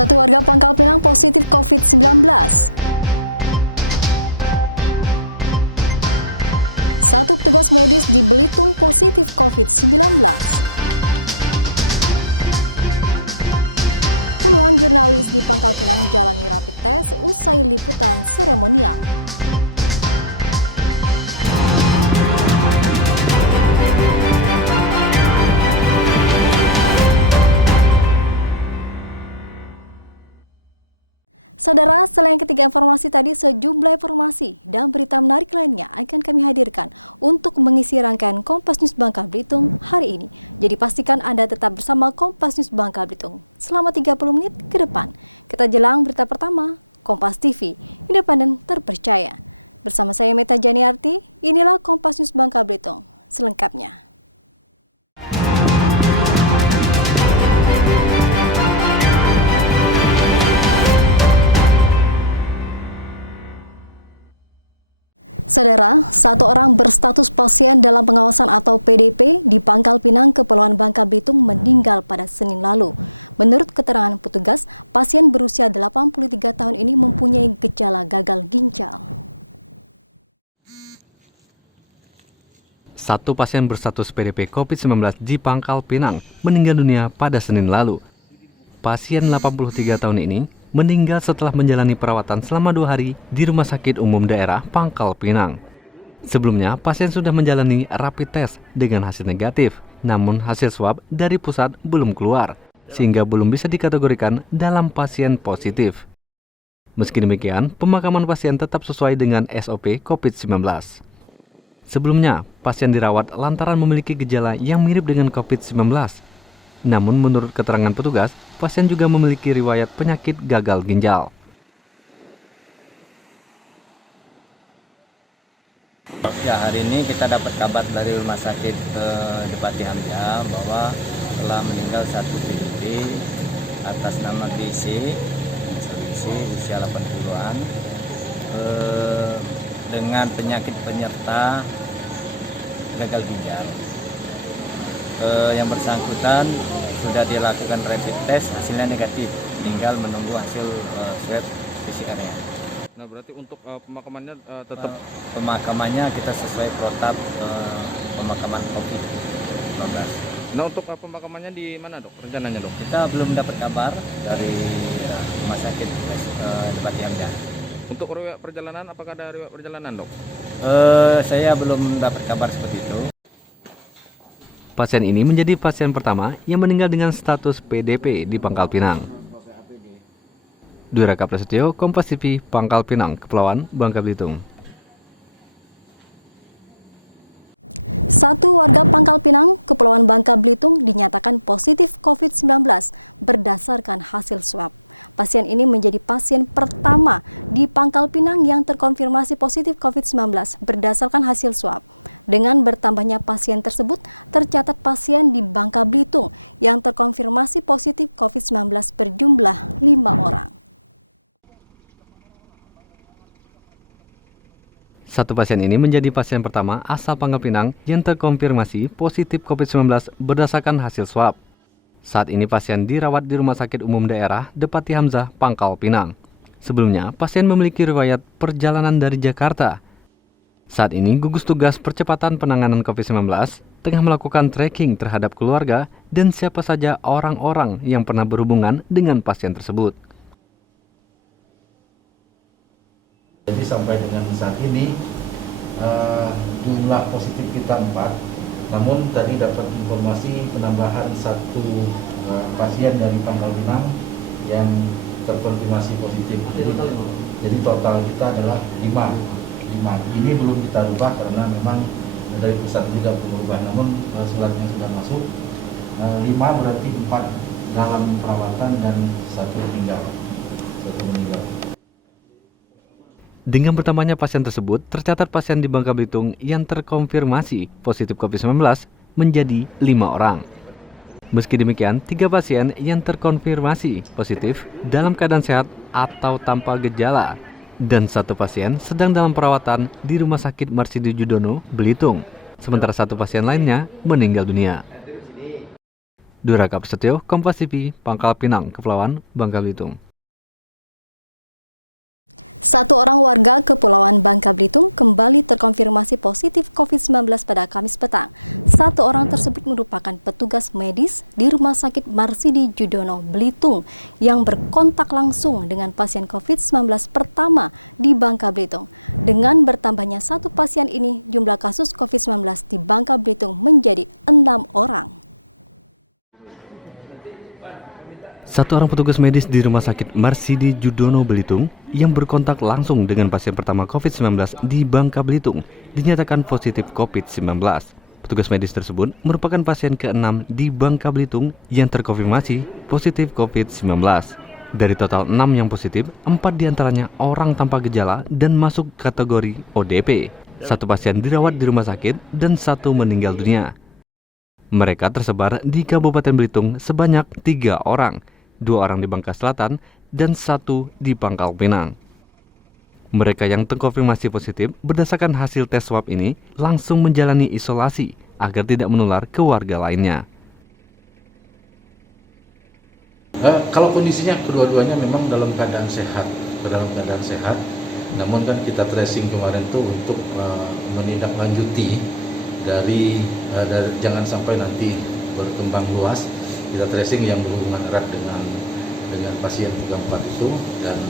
Satu warga Pangkal Pinang positif COVID-19. Satu petugas medis di Belitung positif COVID-19. Puluhan jurnalis di Pangkal Pinang jalani rapid test usai liputan seremonial. Saudara, selain ketiga informasi tadi, sejumlah informasi dan berita menarik lainnya akan kami hadirkan untuk mengisi rangkaian Kompas News Bangka Belitung hari ini. Jadi pastikan Anda tetap bersama Kompas News Bangka Belitung selama 30 menit ke depan. Kita jelang berita pertama, Kompas TV, independen terpercaya. Bersama saya Meta Janiarti, inilah Kompas News Bangka Belitung selengkapnya. Saudara, satu orang berstatus pasien dalam pengawasan atau PDP di Pangkal Pinang, Kepulauan Bangka Belitung meninggal pada Senin lalu. Menurut keterangan petugas, pasien berusia 83 tahun ini mempunyai gejala gagal ginjal. Satu pasien berstatus PDP COVID-19 di Pangkal Pinang meninggal dunia pada Senin lalu. Pasien 83 tahun ini meninggal setelah menjalani perawatan selama 2 hari di Rumah Sakit Umum Daerah Pangkal Pinang. Sebelumnya, pasien sudah menjalani rapid test dengan hasil negatif, namun hasil swab dari pusat belum keluar, sehingga belum bisa dikategorikan dalam pasien positif. Meski demikian, pemakaman pasien tetap sesuai dengan SOP COVID-19. Sebelumnya, pasien dirawat lantaran memiliki gejala yang mirip dengan COVID-19. Namun menurut keterangan petugas, pasien juga memiliki riwayat penyakit gagal ginjal. Ya, hari ini kita dapat kabar dari Rumah Sakit Depati Hamzah bahwa telah meninggal satu PDP atas nama BC usia 80-an dengan penyakit penyerta gagal ginjal. Yang bersangkutan sudah dilakukan rapid test, hasilnya negatif, tinggal menunggu hasil swab PCR-nya. Nah, berarti untuk pemakamannya tetap pemakamannya kita sesuai protap pemakaman COVID-19. Nah, untuk pemakamannya di mana, Dok? Rencananya, Dok? Kita belum dapat kabar dari Rumah Sakit Depati Hamzah. Untuk riwayat perjalanan, apakah ada riwayat perjalanan, Dok? Saya belum dapat kabar seperti itu. Pasien ini menjadi pasien pertama yang meninggal dengan status PDP di Pangkal Pinang. Dwi Raka Prasetyo, Kompas TV, Pangkal Pinang, Kepulauan Bangka Belitung. Satu warga Pangkal Pinang, Kepulauan Bangka Belitung dinyatakan positif COVID-19 berdasarkan hasil swab. Pasien ini menjadi pasien pertama di Pangkal Pinang yang terkonfirmasi positif COVID-19 berdasarkan hasil swab. Dengan bertambahnya pasien tersebut, tercatat pasien di Bangka Belitung yang terkonfirmasi positif COVID-19 berjumlah 5 orang. Satu pasien ini menjadi pasien pertama asal Pangkal Pinang yang terkonfirmasi positif COVID-19 berdasarkan hasil swab. Saat ini pasien dirawat di Rumah Sakit Umum Daerah Depati Hamzah, Pangkal Pinang. Sebelumnya, pasien memiliki riwayat perjalanan dari Jakarta. Saat ini, gugus tugas percepatan penanganan COVID-19 tengah melakukan tracking terhadap keluarga dan siapa saja orang-orang yang pernah berhubungan dengan pasien tersebut. Jadi sampai dengan saat ini jumlah positif kita 4, namun tadi dapat informasi penambahan satu pasien dari Pangkal Pinang yang terkonfirmasi positif. Jadi total kita adalah 5. Ini belum kita rubah karena memang dari pusat juga belum berubah, namun suratnya sudah masuk. 5 berarti 4 dalam perawatan dan 1 meninggal. Dengan bertambahnya pasien tersebut, tercatat pasien di Bangka Belitung yang terkonfirmasi positif COVID-19 menjadi 5 orang. Meski demikian, 3 pasien yang terkonfirmasi positif dalam keadaan sehat atau tanpa gejala, dan 1 pasien sedang dalam perawatan di Rumah Sakit Marsudi Judono, Belitung. Sementara 1 pasien lainnya meninggal dunia. Duraka Prasetyo, Kompas TV, Pangkal Pinang, Kepulauan Bangka Belitung. Satu orang warga Kepulauan Bangka Belitung kembali terkonfirmasi positif COVID-19 pada Kamis petang. Satu orang tersebut merupakan petugas medis di Rumah Sakit Marsidi Judono, Belitung yang berkontak langsung dengan pasien COVID-19 pertama di Bangka Belitung. Dengan bertambahnya satu pasien ini, jumlah kasus COVID-19 di Bangka Belitung menjadi 6 orang. Satu orang petugas medis di Rumah Sakit Marsidi Judono, Belitung yang berkontak langsung dengan pasien pertama COVID-19 di Bangka Belitung dinyatakan positif COVID-19. Petugas medis tersebut merupakan pasien ke-6 di Bangka Belitung yang terkonfirmasi positif COVID-19. Dari total 6 yang positif, 4 diantaranya orang tanpa gejala dan masuk kategori ODP. Satu pasien dirawat di rumah sakit dan satu meninggal dunia. Mereka tersebar di Kabupaten Belitung sebanyak 3 orang. 2 orang di Bangka Selatan, dan 1 di Pangkal Pinang. Mereka yang terkonfirmasi positif berdasarkan hasil tes swab ini langsung menjalani isolasi agar tidak menular ke warga lainnya. Kalau kondisinya kedua-duanya memang dalam keadaan sehat, namun kan kita tracing kemarin tuh untuk menindaklanjuti dari jangan sampai nanti berkembang luas. Kita tracing yang berhubungan erat dengan pasien 34 itu dan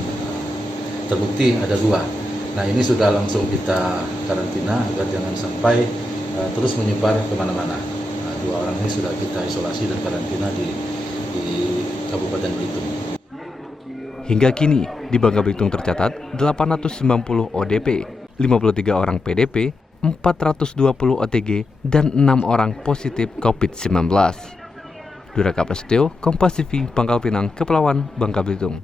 terbukti ada 2. Nah ini sudah langsung kita karantina agar jangan sampai terus menyebar kemana-mana. Nah, 2 orang ini sudah kita isolasi dan karantina di Kabupaten Belitung. Hingga kini di Bangka Belitung tercatat 890 ODP, 53 orang PDP, 420 OTG, dan 6 orang positif COVID-19. Duraka Prasetyo, Kompas TV, Pangkal Pinang, Kepulauan Bangka Belitung.